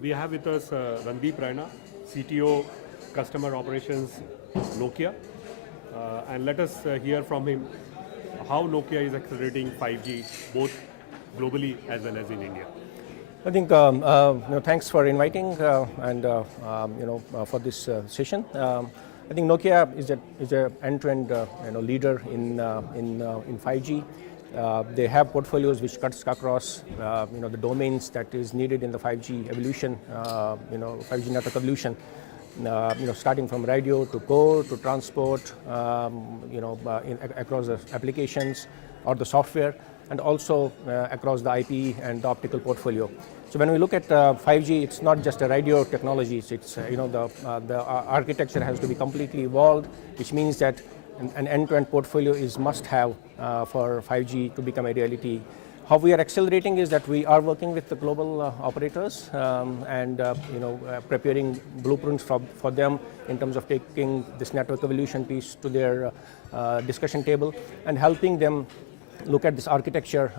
We have with us Randeep Raina, CTO, Customer Operations, Nokia. And let us hear from him how Nokia is accelerating 5G, both globally as well as in India. I think thanks for inviting and for this session. I think Nokia is a end-to-end leader in 5G. They have portfolios which cuts across the domains that is needed in the 5G evolution, 5G network evolution. Starting from radio to core to transport, across the applications or the software, and also across the IP and the optical portfolio. So when we look at 5G, it's not just a radio technology. It's the architecture has to be completely evolved, which means that an end-to-end portfolio is must-have for 5G to become a reality. How we are accelerating is that we are working with the global operators and preparing blueprints for them in terms of taking this network evolution piece to their discussion table and helping them look at this architecture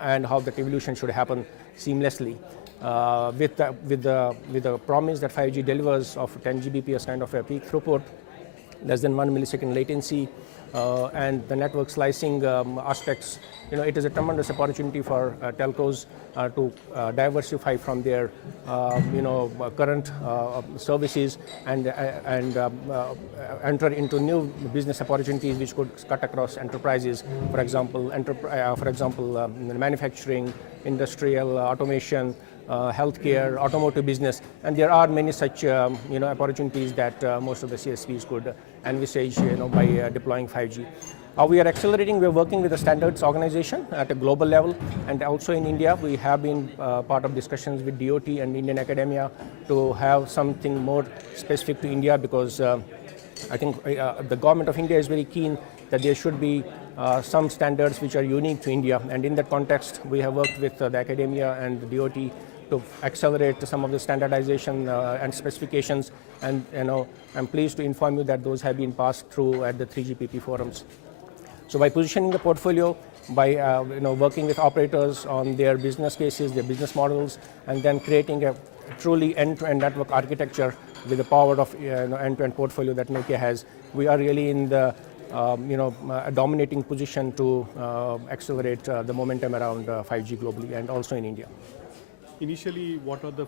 and how that evolution should happen seamlessly. With the promise that 5G delivers of 10 Gbps kind of a peak throughput, less than 1 millisecond latency, and the network slicing aspects, it is a tremendous opportunity for telcos to diversify from their current services and enter into new business opportunities which could cut across enterprises. For example, manufacturing, industrial automation, healthcare, automotive business, and there are many such opportunities that most of the CSPs could envisage by deploying 5G. How we are accelerating, we are working with the standards organization at a global level, and also in India we have been part of discussions with DOT and Indian Academia to have something more specific to India, because I think the government of India is very keen that there should be some standards which are unique to India, and in that context we have worked with the academia and the DOT to accelerate some of the standardization and specifications, and I'm pleased to inform you that those have been passed through at the 3GPP forums. So by positioning the portfolio, by working with operators on their business cases, their business models, and then creating a truly end-to-end network architecture with the power of end-to-end portfolio that Nokia has, we are really in the a dominating position to accelerate the momentum around 5G globally and also in India. Initially, what are the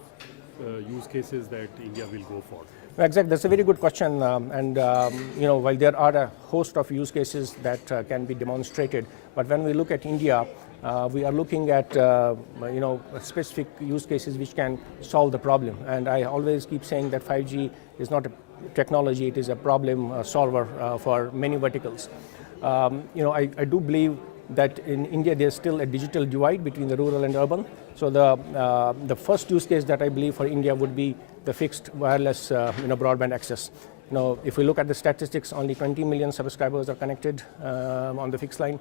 use cases that India will go for? Exactly, that's a very good question. While there are a host of use cases that can be demonstrated, but when we look at India, we are looking at specific use cases which can solve the problem. And I always keep saying that 5G is not a technology; it is a problem solver for many verticals. I do believe that in India there's still a digital divide between the rural and urban. So the first use case that I believe for India would be the fixed wireless broadband access. If we look at the statistics, only 20 million subscribers are connected on the fixed line,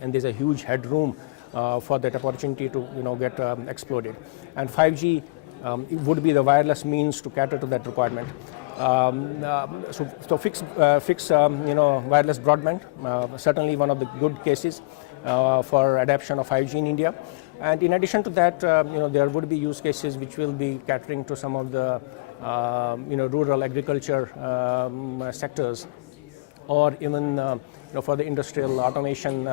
and there's a huge headroom for that opportunity to get exploded. And 5G would be the wireless means to cater to that requirement. So fixed wireless broadband, certainly one of the good cases for adoption of 5G in India. And in addition to that, there would be use cases which will be catering to some of the rural agriculture sectors, or even for the industrial automation,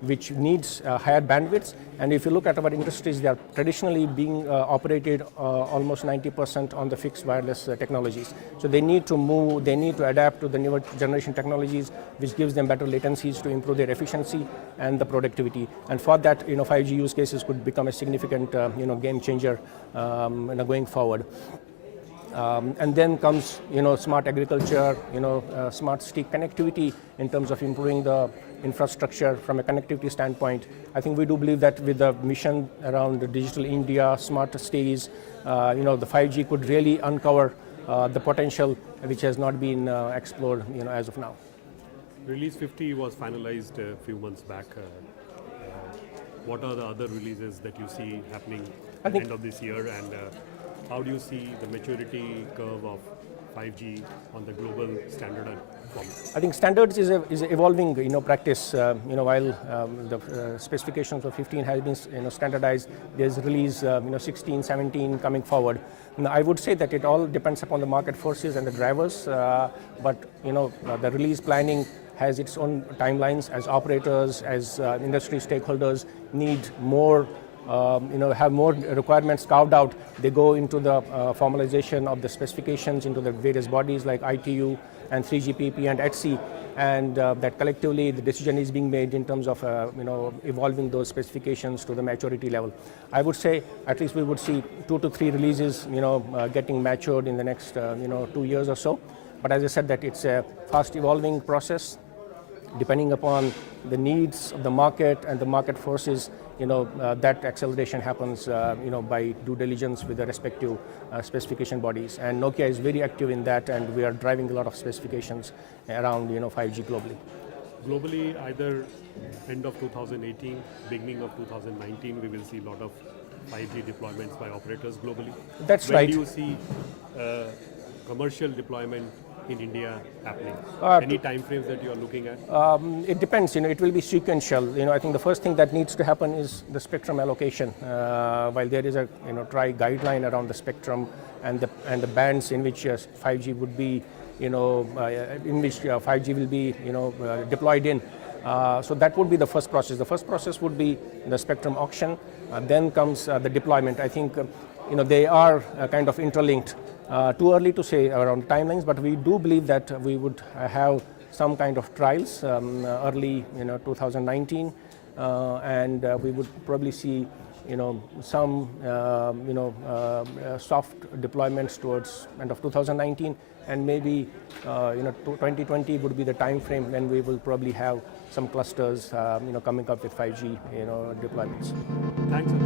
which needs higher bandwidths. And if you look at our industries, they are traditionally being operated almost 90% on the fixed wireless technologies. So they need to move, they need to adapt to the newer generation technologies, which gives them better latencies to improve their efficiency and the productivity. And for that, 5G use cases could become a significant game changer going forward. And then comes smart agriculture, smart city connectivity in terms of improving the infrastructure from a connectivity standpoint. I think we do believe that with the mission around the Digital India, smart cities, the 5G could really uncover the potential which has not been explored as of now. Release 50 was finalized a few months back. What are the other releases that you see happening at the end of this year, and how do you see the maturity curve of 5G on the global standard format? I think standards is evolving, practice. While the specifications for 15 has been, standardized, there's release, 16, 17 coming forward. And I would say that it all depends upon the market forces and the drivers, but the release planning has its own timelines as operators, as industry stakeholders need more. Have more requirements carved out. They go into the formalization of the specifications into the various bodies like ITU and 3GPP and ETSI, and that collectively the decision is being made in terms of evolving those specifications to the maturity level. I would say at least we would see 2 to 3 releases getting matured in the next 2 years or so. But as I said, that it's a fast evolving process. Depending upon the needs of the market and the market forces, that acceleration happens, by due diligence with the respective specification bodies. And Nokia is very active in that, and we are driving a lot of specifications around, 5G globally. Globally, either end of 2018, beginning of 2019, we will see a lot of 5G deployments by operators globally. That's right. When do you see commercial deployment in India happening? Any time frames that you are looking at? It depends. It will be sequential. I think the first thing that needs to happen is the spectrum allocation. While there is a guideline around the spectrum and the bands in which 5G would be, in which 5G will be, deployed in. So that would be the first process. The first process would be the spectrum auction. Then comes the deployment. I think they are kind of interlinked. Too early to say around timelines, but we do believe that we would have some kind of trials early 2019, and we would probably see some soft deployments towards end of 2019, and maybe 2020 would be the time frame when we will probably have some clusters coming up with 5G deployments. Thanks.